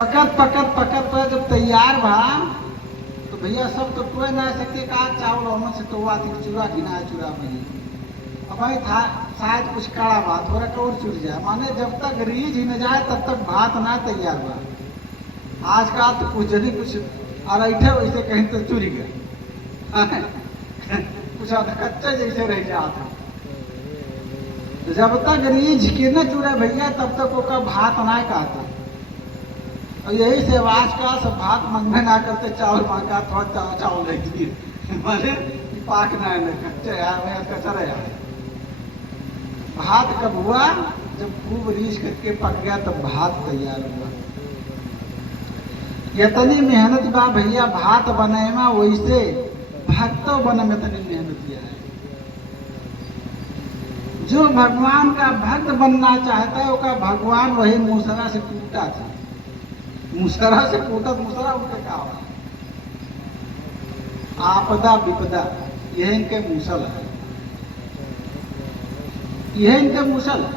पकत पकत पकत पर जब तैयार भा तो भैया सब तो टोए ना सके का चावल हमन से तो हुआ थी चूड़ा गिना चूड़ा बनी अब भाई था शायद कुछ कड़ा बात थोड़ा और चुर जाए माने जब तक रीझ ही न जाए तब तक भात ना तैयार हुआ। आजकल तो कुछ नहीं कुछ अरैठे वैसे कहीं तो चुरी गए कुछ कच्चे जैसे रह जाता जब तक रीझ के न चुरे भैया तब तक वो भात ना कहता। और यही से आजकल सब भात मंगवे ना करते चावल मांगा थोड़ा चावल लेती माने पाक ना कच्चे कच्चा रहा। भात कब हुआ जब खूब रीझ करके पक गया तब भात तैयार हुआ। इतनी मेहनत बा भैया भात बने में वैसे भक्तों बने में इतनी मेहनत किया है। जो भगवान का भक्त बनना चाहता है उसका भगवान वही मूसरा से कूटा था मुसरा से कूटत मुसरा उनका क्या हुआ आपदा विपदा यह इनके मूसल है यह इनके मूसल है।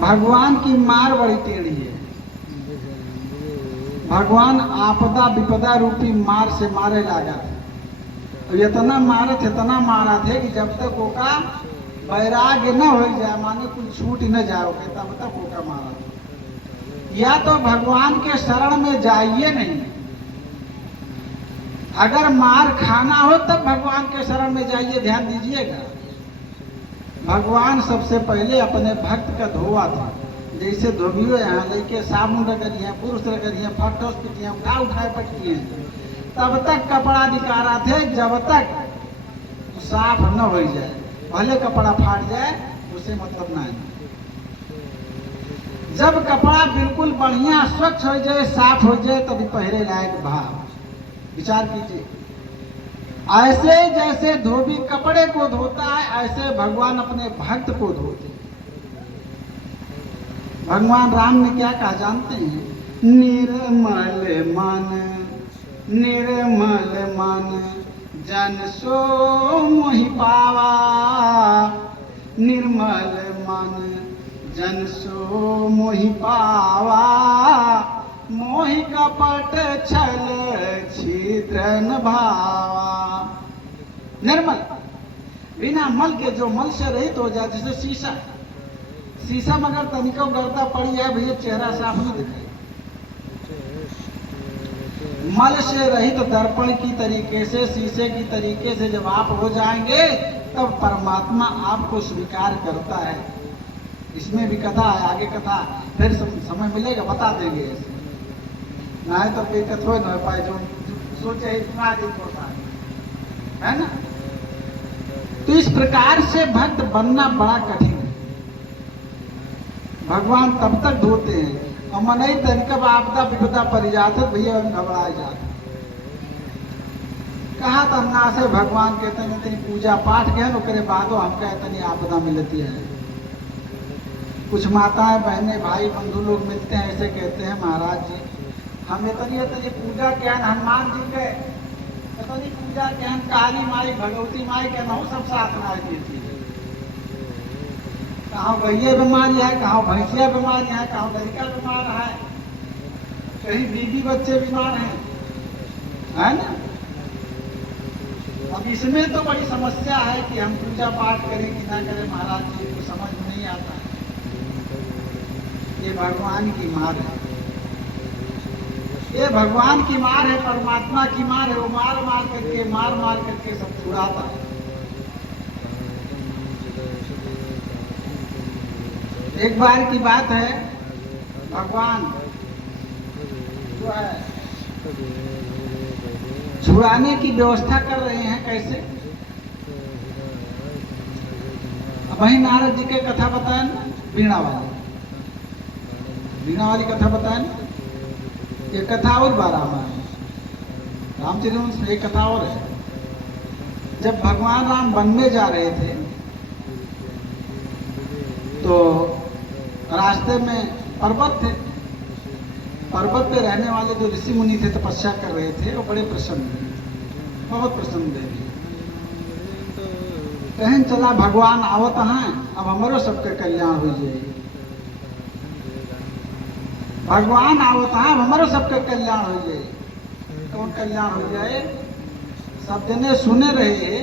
भगवान की मार बड़ी टेढ़ी है। भगवान आपदा विपदा रूपी मार से मारे लगा थे इतना मारा थे कि जब तक ओका वैराग्य न हो जाए माने कुछ छूट न जाए तब तक ओका मारा था। या तो भगवान के शरण में जाइए नहीं अगर मार खाना हो तब भगवान के शरण में जाइए ध्यान दीजिएगा। भगवान सबसे पहले अपने भक्त का धोआ था जैसे धोबियो यहाँ लेके साबुन रगड़िए पुरुष रगड़िए फटोस पिटिए उठाए पटिए तब तक कपड़ा दिकारा थे जब तक साफ न हो जाए भले कपड़ा फाट जाए उसे मतलब ना है। जब कपड़ा बिल्कुल बढ़िया स्वच्छ हो जाए साफ हो जाए तभी पहरे लायक भाव विचार कीजिए। ऐसे जैसे धोबी कपड़े को धोता है ऐसे भगवान अपने भक्त को धोते। भगवान राम ने क्या कहा जानते हैं निर्मल मन जन सो मोहि पावा निर्मल मन जन सो मोहि पावा मोहि कपट छल छिद्र न भावा। निर्मल बिना मल के जो मल से रहित हो जाए जैसे शीशा में अगर तनिको गर्दा पड़ी है भैया चेहरा साफ नहीं दिखाई। मल से रहित दर्पण की तरीके से शीशे की तरीके से जब आप हो जाएंगे तब परमात्मा आपको स्वीकार करता है। इसमें भी कथा है आगे कथा फिर समय मिलेगा बता देंगे ना है तो फिर कथो न पाए जो सोचे इतना दिन होता है ना। तो इस प्रकार से भक्त बनना बड़ा कठिन है। भगवान तब तक धोते हैं और मनई तनिक आपदा विपदा पड़ जाते भैया घबराए जाते कहा तन्ना से भगवान कहते हैं इतनी पूजा पाठ के ओकरे बादो हमका इतनी आपदा मिलती है। कुछ माताएं बहनें भाई बंधु लोग मिलते हैं ऐसे कहते हैं महाराज जी हम इतनी पूजा के हनुमान जी के इतनी पूजा के काली माई भगवती माई के नौ सब साथ में देती है। कहाँ गैया बीमारी है कहाँ भैंसिया बीमारी है कहाँ लड़का बीमार है कहीं बीवी बच्चे बीमार हैं है ना। अब इसमें तो बड़ी समस्या है कि हम पूजा पाठ करें कि ना करें महाराज जी को समझ में नहीं आता है। ये भगवान की मार है ये भगवान की मार है परमात्मा की मार है। वो मार मार करके सब छुड़ाता है। एक बार की बात है भगवान जो है छुड़ाने की व्यवस्था कर रहे हैं कैसे। वही नारद जी के कथा बताए ना वीणा वाली कथा बताए ना। एक कथा और बारह में रामचरितमानस में एक कथा और है। जब भगवान राम वन में जा रहे थे तो रास्ते में पर्वत थे। पर्वत पे रहने वाले जो ऋषि मुनि थे तपस्या कर रहे थे वो बड़े प्रसन्न थे बहुत प्रसन्न थे। कहें चला भगवान आवत हैं अब हमारो सबके कल्याण हो जाए। भगवान आवता है हमारो सबका कल्याण हो जाए। कौन कल्याण हो जाए? सब जने सुने रहे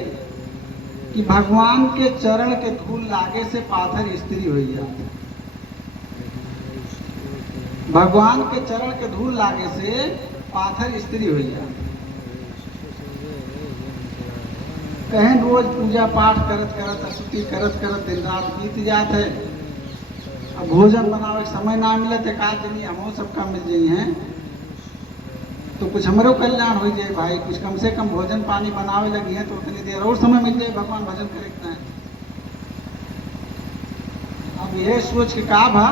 कि भगवान के चरण के धूल लागे से पाथर स्त्री हो जाती। भगवान के चरण के धूल लागे से पाथर स्त्री हो जाती। कहें रोज पूजा पाठ करत करत स्तुति करत करत दिन रात बीत जात है। अब भोजन बनावे समय ना मिले थे का जनी हमो सबका मिल जाई हैं तो कुछ हमारो कल्याण हो जाए भाई। कुछ कम से कम भोजन पानी बनावे लगी है तो उतनी देर और समय मिल जाए भगवान भजन करे है। अब यह सोच के का भा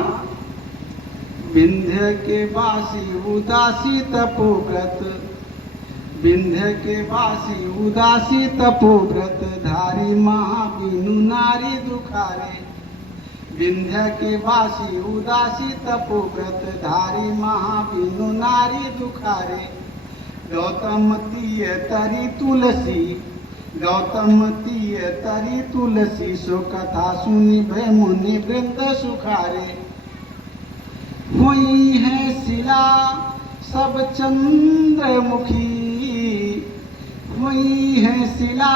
विंध्य के बासी उदासी तपोव्रत, विंध्य के बासी उदासी तपोव्रत धारी महाबीनु नारी दुखारे। विंध्य के बासी उदासी तपोव्रत धारी महाबीनु नारी दुखारे। गौतम तीय तरी तुलसी, गौतम तीय तरी तुलसी सो कथा सुनी भय मुनि वृंद सुखारे। हुई है शिला सब चंद्रमुखी, हुई है शिला